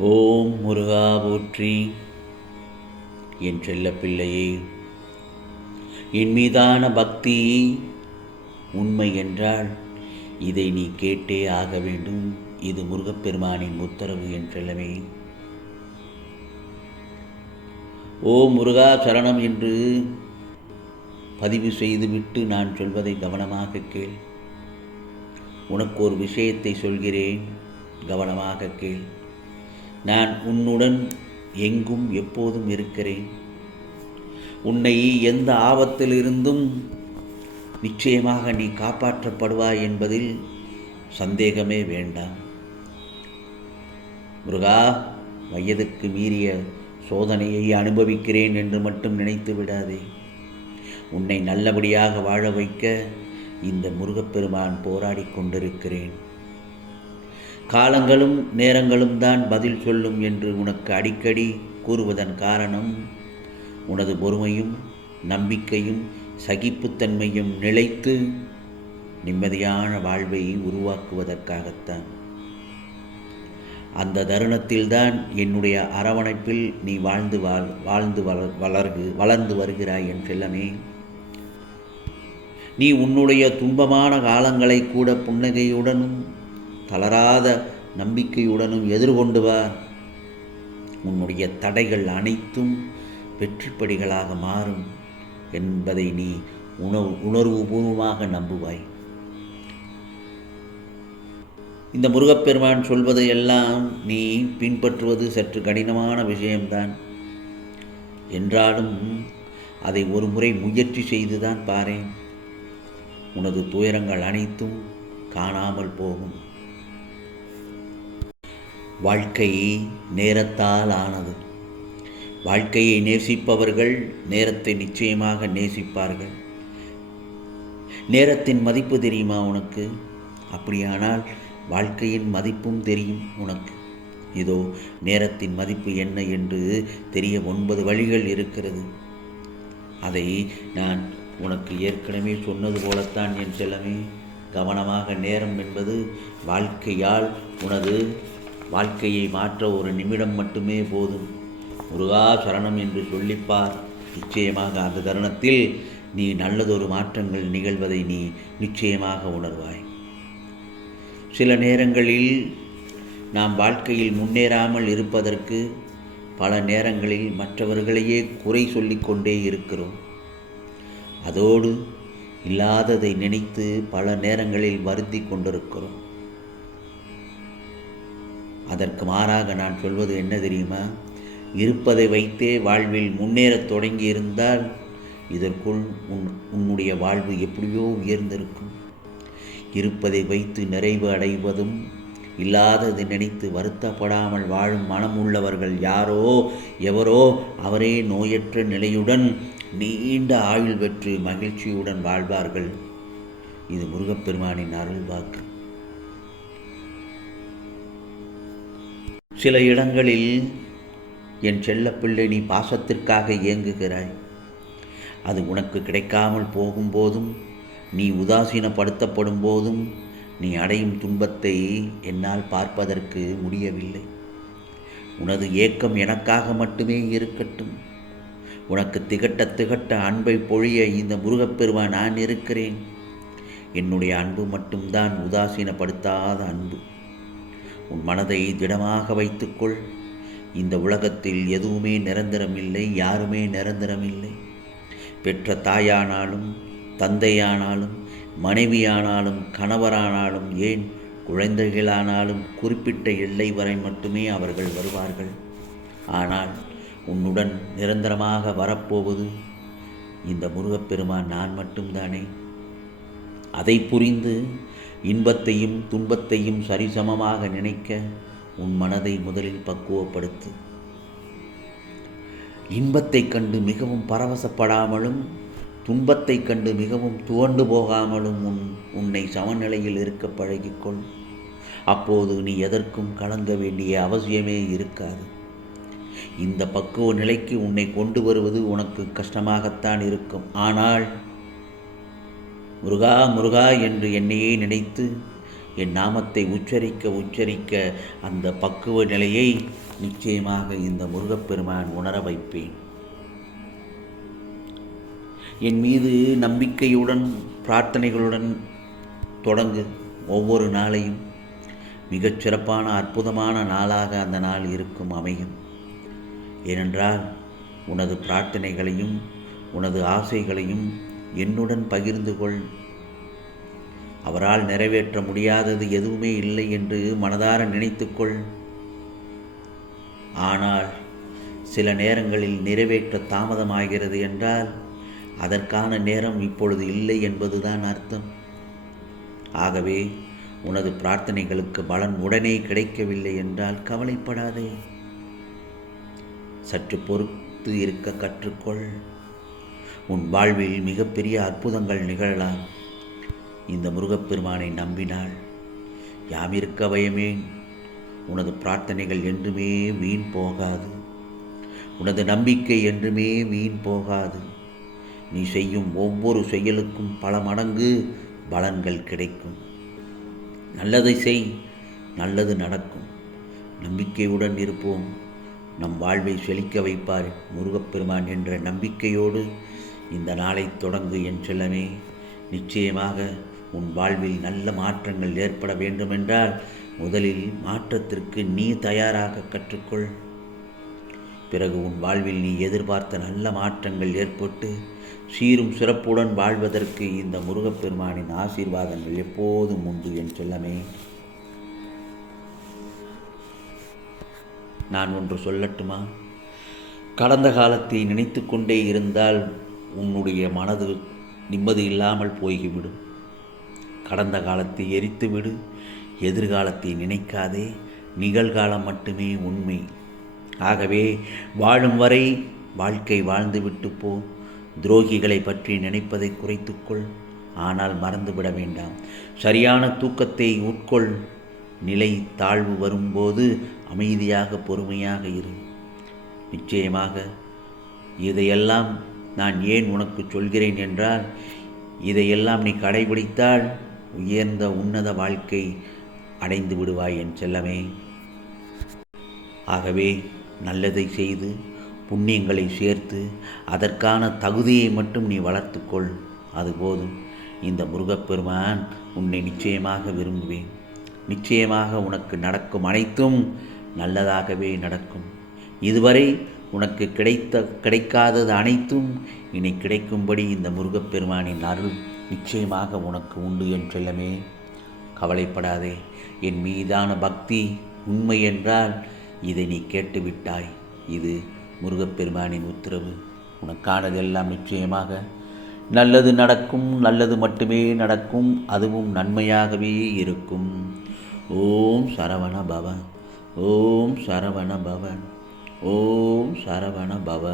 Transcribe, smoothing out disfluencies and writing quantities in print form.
ஓம் முருகா போற்றி. என் செல்ல பிள்ளையே, என் மீதான பக்தி உண்மை என்றால் இதை நீ கேட்டே ஆக வேண்டும். இது முருகப்பெருமானின் உத்தரவு என் செல்லமே. ஓம் முருகா சரணம் என்று பதிவு செய்துவிட்டு நான் சொல்வதை கவனமாக கேள். உனக்கு ஒரு விஷயத்தை சொல்கிறேன், கவனமாக கேள். நான் உன்னுடன் எங்கும் எப்போதும் இருக்கிறேன். உன்னை எந்த ஆபத்திலிருந்தும் நிச்சயமாக நீ காப்பாற்றப்படுவாய் என்பதில் சந்தேகமே வேண்டாம். முருகா, வயதுக்கு மீறிய சோதனையை அனுபவிக்கிறேன் என்று மட்டும் நினைத்து விடாதே. உன்னை நல்லபடியாக வாழ வைக்க இந்த முருகப்பெருமான் போராடி கொண்டிருக்கிறேன். காலங்களும் நேரங்களும் தான் பதில் சொல்லும் என்று உனக்கு அடிக்கடி கூறுவதன் காரணம் உனது பொறுமையும் நம்பிக்கையும் சகிப்புத்தன்மையும் நிலைத்து நிம்மதியான வாழ்வை உருவாக்குவதற்காகத்தான். அந்த தருணத்தில்தான் என்னுடைய அரவணைப்பில் நீ வளர்ந்து வருகிறாய் என் செல்லமே. நீ உன்னுடைய துன்பமான காலங்களை கூட புன்னகையுடனும் தளராத நம்பிக்கையுடனும் எதிர்கொண்டு வா. உன்னுடைய தடைகள் அனைத்தும் வெற்றிப்படிகளாக மாறும் என்பதை நீ உணர்வுபூர்வமாக நம்புவாய். இந்த முருகப்பெருமான் சொல்வதையெல்லாம் நீ பின்பற்றுவது சற்று கடினமான விஷயம்தான். என்றாலும் அதை ஒரு முறை முயற்சி செய்துதான் பாரேன். உனது துயரங்கள் அனைத்தும் காணாமல் போகும். வாழ்க்கை நேரத்தால் ஆனது. வாழ்க்கையை நேசிப்பவர்கள் நேரத்தை நிச்சயமாக நேசிப்பார்கள். நேரத்தின் மதிப்பு தெரியுமா உனக்கு? அப்படியானால் வாழ்க்கையின் மதிப்பும் தெரியும் உனக்கு. இதோ நேரத்தின் மதிப்பு என்ன என்று தெரிய 9 வழிகள் இருக்கிறது. அதை நான் உனக்கு ஏற்கனவே சொன்னது போலத்தான் என் செல்லமே. கவனமாக. நேரம் என்பது வாழ்க்கையால் உனது வாழ்க்கையை மாற்ற ஒரு நிமிடம் மட்டுமே போதும். முருகா சரணம் என்று சொல்லிப்பார். நிச்சயமாக அந்த தருணத்தில் நீ நல்லதொரு மாற்றங்கள் நிகழ்வதை நீ நிச்சயமாக உணர்வாய். சில நேரங்களில் நாம் வாழ்க்கையில் முன்னேறாமல் இருப்பதற்கு பல நேரங்களில் மற்றவர்களையே குறை சொல்லிக்கொண்டே இருக்கிறோம். அதோடு இல்லாததை நினைத்து பல நேரங்களில் வருந்தி கொண்டிருக்கிறோம். அதற்கு மாறாக நான் சொல்வது என்ன தெரியுமா? இருப்பதை வைத்தே வாழ்வில் முன்னேறத் தொடங்கி இருந்தால் இதற்குள் உன்னுடைய வாழ்வு எப்படியோ உயர்ந்திருக்கும். இருப்பதை வைத்து நிறைவு அடைவதும் இல்லாதது நினைத்து வருத்தப்படாமல் வாழும் மனம் உள்ளவர்கள் யாரோ எவரோ அவரே நோயற்ற நிலையுடன் நீண்ட ஆயுள் பெற்று மகிழ்ச்சியுடன் வாழ்வார்கள். இது முருகப்பெருமானின் அருள் வாக்கு. சில இடங்களில் என் செல்லப்பிள்ளை நீ பாசத்திற்காக இயங்குகிறாய். அது உனக்கு கிடைக்காமல் போகும்போதும் நீ உதாசீனப்படுத்தப்படும் போதும் நீ அடையும் துன்பத்தை என்னால் பார்ப்பதற்கு முடியவில்லை. உனது ஏக்கம் எனக்காக மட்டுமே இருக்கட்டும். உனக்கு திகட்ட திகட்ட அன்பை பொழிய இந்த முருகப்பெருமான் நான் இருக்கிறேன். என்னுடைய அன்பு மட்டும்தான் உதாசீனப்படுத்தாத அன்பு. உன் மனதை திடமாக வைத்துக்கொள். இந்த உலகத்தில் எதுவுமே நிரந்தரமில்லை, யாருமே நிரந்தரமில்லை. பெற்ற தாயானாலும் தந்தையானாலும் மனைவியானாலும் கணவரானாலும் ஏன் குழந்தைகளானாலும் குறிப்பிட்ட எல்லை வரை மட்டுமே அவர்கள் வருவார்கள். ஆனால் உன்னுடன் நிரந்தரமாக வரப்போவது இந்த முருகப்பெருமான் நான் மட்டும்தானே. அதை புரிந்து இன்பத்தையும் துன்பத்தையும் சரிசமமாக நினைக்க உன் மனதை முதலில் பக்குவப்படுத்து. இன்பத்தை கண்டு மிகவும் பரவசப்படாமலும் துன்பத்தை கண்டு மிகவும் துவண்டு போகாமலும் உன்னை சமநிலையில் இருக்க பழகிக்கொள். அப்போது நீ எதற்கும் கலங்க வேண்டிய அவசியமே இருக்காது. இந்த பக்குவ நிலைக்கு உன்னை கொண்டு வருவது உனக்கு கஷ்டமாகத்தான் இருக்கும். ஆனால் முருகா முருகா என்று என்னையே நினைத்து என் நாமத்தை உச்சரிக்க உச்சரிக்க அந்த பக்குவ நிலையை நிச்சயமாக இந்த முருகப்பெருமான் உணர வைப்பேன். என் மீது நம்பிக்கையுடன் பிரார்த்தனைகளுடன் தொடங்கு. ஒவ்வொரு நாளையும் மிகச் சிறப்பான அற்புதமான நாளாக அந்த நாள் இருக்கும் அமையும். ஏனென்றால் உனது பிரார்த்தனைகளையும் உனது ஆசைகளையும் என்னுடன் பகிர்ந்து கொள். அவரால் நிறைவேற்ற முடியாதது எதுவுமே இல்லை என்று மனதார நினைத்துக்கொள். ஆனால் சில நேரங்களில் நிறைவேற்ற தாமதமாகிறது என்றால் அதற்கான நேரம் இப்பொழுது இல்லை என்பதுதான் அர்த்தம். ஆகவே உனது பிரார்த்தனைகளுக்கு பலன் உடனே கிடைக்கவில்லை என்றால் கவலைப்படாதே. சற்று பொறுத்து இருக்க கற்றுக்கொள். உன் வாழ்வில் மிகப்பெரிய அற்புதங்கள் நிகழலாம். இந்த முருகப்பெருமானை நம்பினால் யாமிருக்க பயமேன். உனது பிரார்த்தனைகள் என்றுமே வீண் போகாது. உனது நம்பிக்கை என்றுமே வீண் போகாது. நீ செய்யும் ஒவ்வொரு செயலுக்கும் பல மடங்கு பலன்கள் கிடைக்கும். நல்லதை செய், நல்லது நடக்கும். நம்பிக்கையுடன் இருப்போம். நம் வாழ்வை செழிக்க வைப்பார் முருகப்பெருமான் என்ற நம்பிக்கையோடு இந்த நாளை தொடங்கு என் செல்லமே. நிச்சயமாக உன் வாழ்வில் நல்ல மாற்றங்கள் ஏற்பட வேண்டுமென்றால் முதலில் மாற்றத்திற்கு நீ தயாராக கற்றுக்கொள். பிறகு உன் வாழ்வில் நீ எதிர்பார்த்த நல்ல மாற்றங்கள் ஏற்பட்டு சீரும் சிறப்புடன் வாழ்வதற்கு இந்த முருகப்பெருமானின் ஆசீர்வாதங்கள் எப்போதும் உண்டு என் செல்லமே. நான் ஒன்று சொல்லட்டுமா? கடந்த காலத்தை நினைத்து கொண்டே இருந்தால் உன்னுடைய மனது நிம்மதி இல்லாமல் போய்விடும். கடந்த காலத்தை எரித்துவிடு. எதிர்காலத்தை நினைக்காதே. நிகழ்காலம் மட்டுமே உண்மை. ஆகவே வாழும் வரை வாழ்க்கை வாழ்ந்துவிட்டு போ. துரோகிகளை பற்றி நினைப்பதை குறைத்துக்கொள். ஆனால் மறந்துவிட வேண்டாம். சரியான தூக்கத்தை உட்கொள். நிலை தாழ்வு வரும்போது அமைதியாக பொறுமையாக இரு. நிச்சயமாக இதையெல்லாம் நான் ஏன் உனக்கு சொல்கிறேன் என்றால், இதையெல்லாம் நீ கடைபிடித்தால் உயர்ந்த உன்னத வாழ்க்கை அடைந்து விடுவாய் என் செல்லமே. ஆகவே நல்லதை செய்து புண்ணியங்களை சேர்த்து அதற்கான தகுதியை மட்டும் நீ வளர்த்துக்கொள். அதுபோதும். இந்த முருகப்பெருமான் உன்னை நிச்சயமாக விரும்புவேன். நிச்சயமாக உனக்கு நடக்கும் அனைத்தும் நல்லதாகவே நடக்கும். இதுவரை உனக்கு கிடைக்காதது அனைத்தும் இனி கிடைக்கும்படி இந்த முருகப்பெருமானின் அருள் நிச்சயமாக உனக்கு உண்டு என் செல்லமே. கவலைப்படாதே. என் மீதான பக்தி உண்மை என்றால் இதை நீ கேட்டுவிட்டாய். இது முருகப்பெருமானின் உத்தரவு. உனக்கானதெல்லாம் நிச்சயமாக நல்லது நடக்கும். நல்லது மட்டுமே நடக்கும். அதுவும் நன்மையாகவே இருக்கும். ஓம் சரவண பவ. ஓம் சரவண பவ. ஓம் சரவண பவ.